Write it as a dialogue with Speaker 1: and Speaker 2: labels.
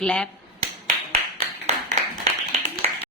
Speaker 1: clap